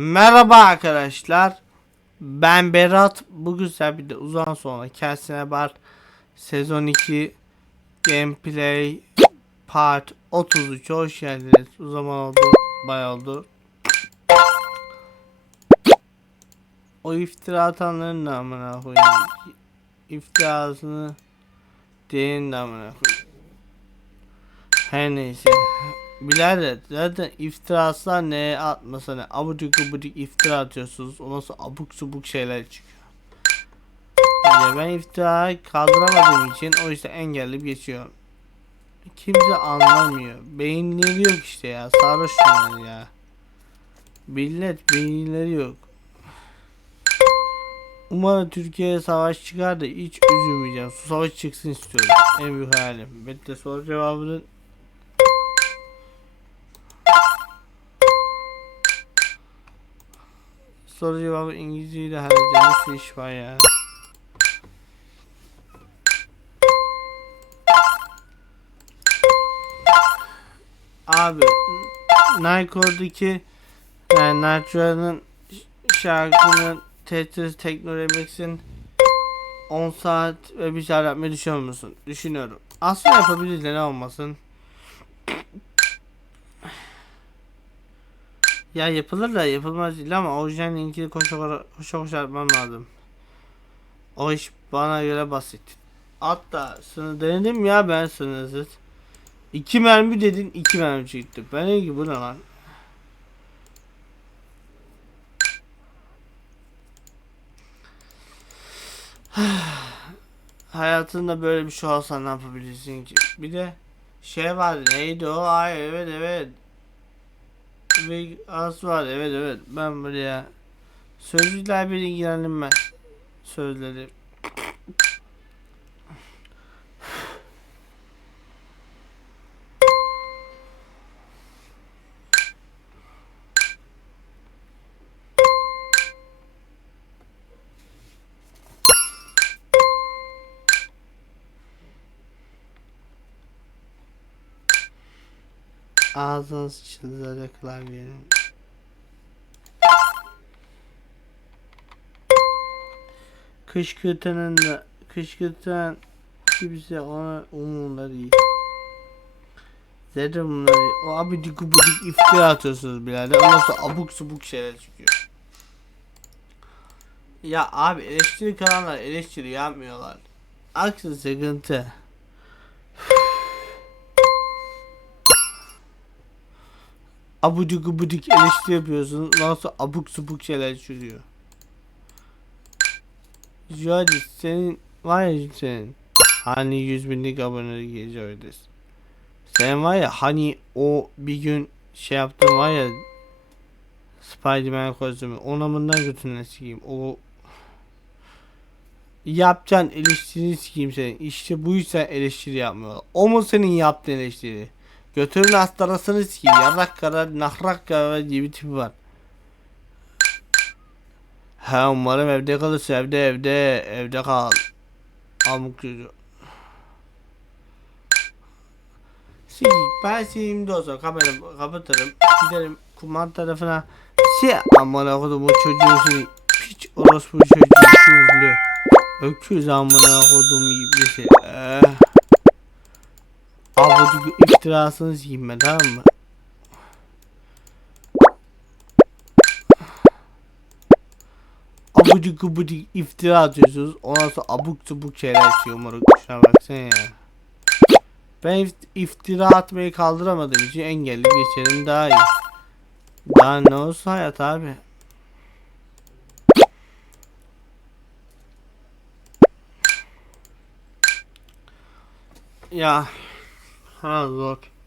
Merhaba arkadaşlar. Ben Berat. Bugün size bir de uzun sonra Kendisine Bar Sezon 2 Gameplay Part 33 hoş geldiniz. O zaman oldu. Bayağı oldu. O iftira atanların da amına koyayım. İftirasını diyenin de amına koyayım. Her neyse. Birader zaten iftiraslar ne atmasa ne abucuk gubucuk iftira atıyorsunuz ondan sonra abuk subuk şeyler çıkıyor. Ya ben iftirayı kaldıramadığım için o yüzden engelleyip geçiyorum. Kimse anlamıyor. Beyinleri yok işte ya. Sarhoş ya. Millet beyinleri yok. Umarım Türkiye'ye savaş çıkar da hiç üzülmeyeceğim. Su savaş çıksın istiyorum. En büyük hayalim. Ben de soru cevabını Soru cevabı İngilizceyle halledeceğim. Nasıl iş var ya? Abi Nike'daki yani Nitro'nun şarkının Tetris Teknoremix'in 10 saat ve bir saat yapmayı düşünüyor musun? Düşünüyorum. Aslında yapabiliriz de ne olmasın. Ya yapılır da yapılmaz değil ama orijinal linkini koşa koşa koşa yapmam lazım. O iş bana göre basit. Hatta sınır denedim ya ben sınırsız. İki mermi dedin iki mermi çıktı. Ben ne ki bu ne lan? Hayatında böyle bir şey olsa ne yapabilirsin ki? Bir de şey var neydi o? Ay evet evet. Big As var. Evet evet. Ben buraya sözlükler bir ilgilendim sözleri Ağzına sıçılacak klavyenin. Kışkırtanın da kışkırtan kimse ona umurunda değil. Zaten bunları o abidik gubidik iftira atıyorsunuz birader. Ondan sonra abuk subuk şeyler çıkıyor. Ya abi eleştiri kanallar eleştiri yapmıyorlar. Aksi sıkıntı. Abucuk gubucuk eleştiri yapıyorsun. Ondan sonra abuk subuk şeyler çıkıyor. Jody senin var ya senin. Hani 100 binlik abonelik geliyoruz. Sen var ya hani o bir gün şey yaptın var ya Spiderman kostümü ona bundan götüne sikeyim. O yapacağın eleştirini sikeyim senin. İşte bu yüzden eleştiri yapmıyorlar. O mu senin yaptığın eleştiri? Götürün hastalasını sikeyim. Yarrak kadar nahrak kadar gibi tipi var. Ha umarım evde kalırsın. Evde evde evde kal. Amuk çocuğu. Sik ben şimdi olsa kamera kapatırım. Giderim kumar tarafına. Si amına kodum o çocuğu si. Piç orospu çocuğu. Öküz amına kodum gibi şey. Abucu iftirasını sikeyim ben tamam mı? Abucu gubucu iftira atıyorsunuz. Ondan sonra abuk subuk şeyler çıkıyor moruk. Şuna baksana ya. Ben ift- iftira atmayı kaldıramadığım için engelli geçerim daha iyi. Daha ne olsa hayat abi. Ya. Ha zor.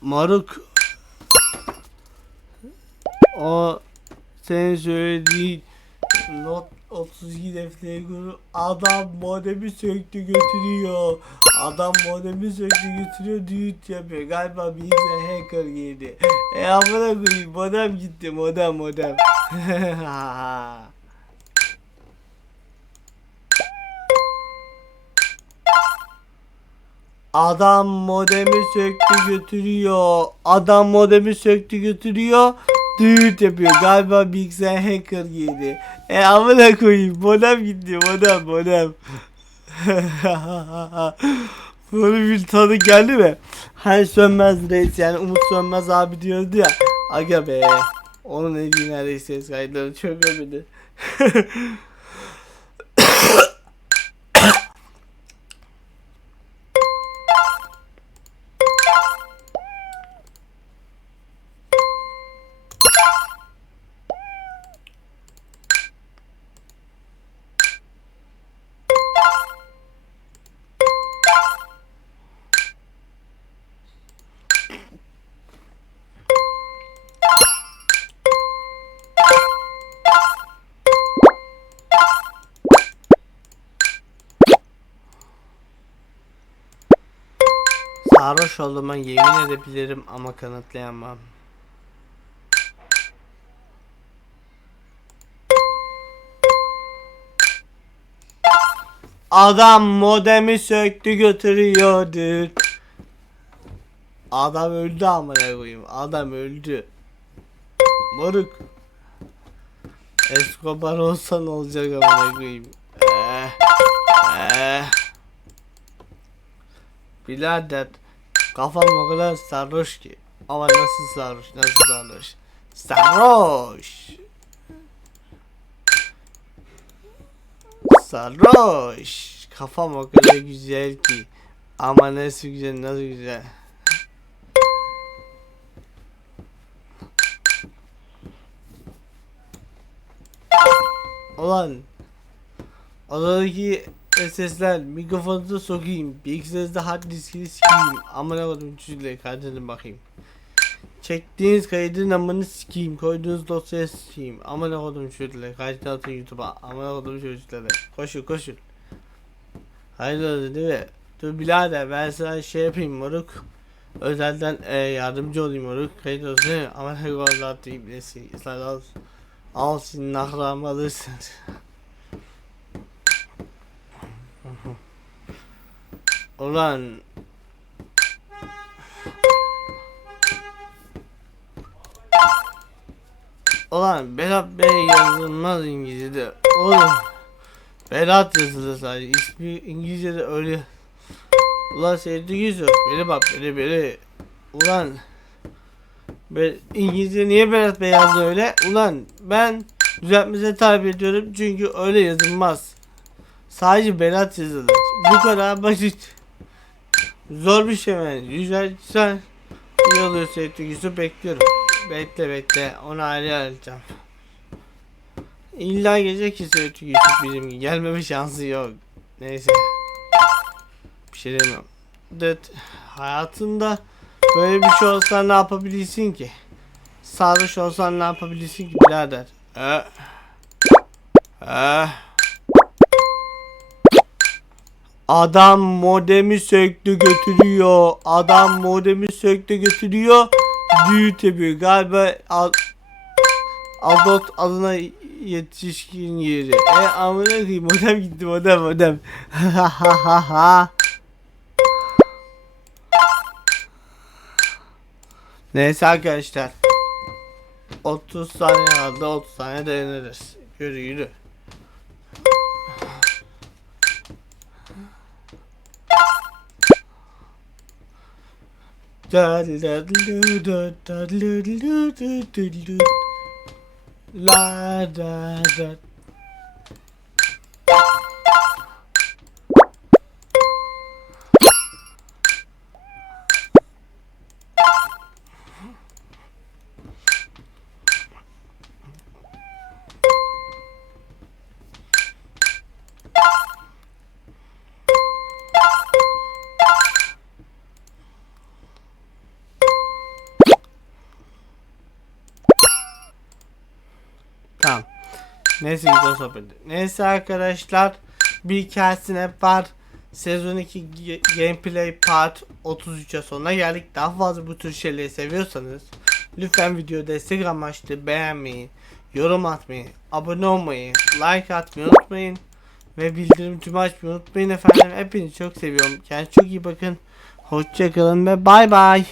Maruk. O senin söylediğin not 32 defteri kuru adam modemi söktü götürüyor. Adam modemi söktü götürüyor düğüt yapıyor. Galiba bilgisayar hacker girdi. E amına koyayım modem gitti modem modem. Adam modemi söktü götürüyor. Adam modemi söktü götürüyor. Düğüt yapıyor. Galiba bilgisayar hacker girdi. E amına koyayım. Modem gitti. Modem modem. Böyle bir tadı geldi mi? Hani sönmez reis yani Umut Sönmez abi diyordu ya. Aga be. Onun dediği neredeyse kayıtları çok ömrüdü. Sarhoş olduğuma yemin edebilirim ama kanıtlayamam. Adam modemi söktü götürüyordu. Adam öldü amına koyayım. Adam öldü. Moruk. Escobar olsa ne olacak amına koyayım. Eh. Eh. Birader kafam o kadar sarhoş ki. Ama nasıl sarhoş nasıl sarhoş. Sarhoş. Sarhoş. Kafam o kadar güzel ki. Ama nasıl güzel nasıl güzel. Ulan Odadaki sesler mikrofonu da sokayım. Bilgisayarınızda hard diskini sikeyim. Amına koydum çocuklar kaydedin bakayım. Çektiğiniz kaydın amını sikeyim. Koyduğunuz dosyaya sikeyim. Amına koydum çocuklar. Kaydını atın YouTube'a. Amına koydum çocuklara. Koşun koşun. Hayır öyle değil mi? Dur birader ben sana şey yapayım moruk. Özelden e, yardımcı olayım moruk. Kayıt olsun. Amına koydum atayım. Neyse. Al. Senin ahramı alırsın. Ulan. Ulan Berat Bey yazılmaz İngilizce'de. Oğlum. Berat yazılı sadece. İsmi İngilizce'de öyle. Ulan sevdiğiniz yok. Beni bak beni beni. Ulan. Be İngilizce niye Berat Bey yazdı öyle? Ulan ben düzeltmesini talep ediyorum çünkü öyle yazılmaz. Sadece Berat yazılır. Bu kadar basit Zor bir şey mi? Güzel sen iyi sevgili Yusuf bekliyorum. Bekle bekle onu ayrı arayacağım. İlla gelecek ki sevgili Yusuf bizim. Gelmeme şansı yok. Neyse. Bir şey demiyorum. Evet, hayatında böyle bir şey olsa ne yapabilirsin ki? Sarhoş olsan ne yapabilirsin ki birader? Eh. Eh. Adam modemi söktü götürüyor. Adam modemi söktü götürüyor. Düğüt yapıyor. Galiba ad, adot adına yetişkin yeri. E amına koyayım modem gitti modem modem. Neyse arkadaşlar. 30 saniye kaldı 30 saniye dayanırız. Yürü yürü. La da da. Neyse güzel sohbet. Neyse arkadaşlar bir hikayesine var. Sezon 2 ge- gameplay part 33'e sonuna geldik. Daha fazla bu tür şeyleri seviyorsanız lütfen video destek amaçlı beğenmeyi, yorum atmayı, abone olmayı, like atmayı unutmayın. Ve bildirim tümü açmayı unutmayın efendim. Hepinizi çok seviyorum. Kendinize çok iyi bakın. Hoşçakalın ve bay bay.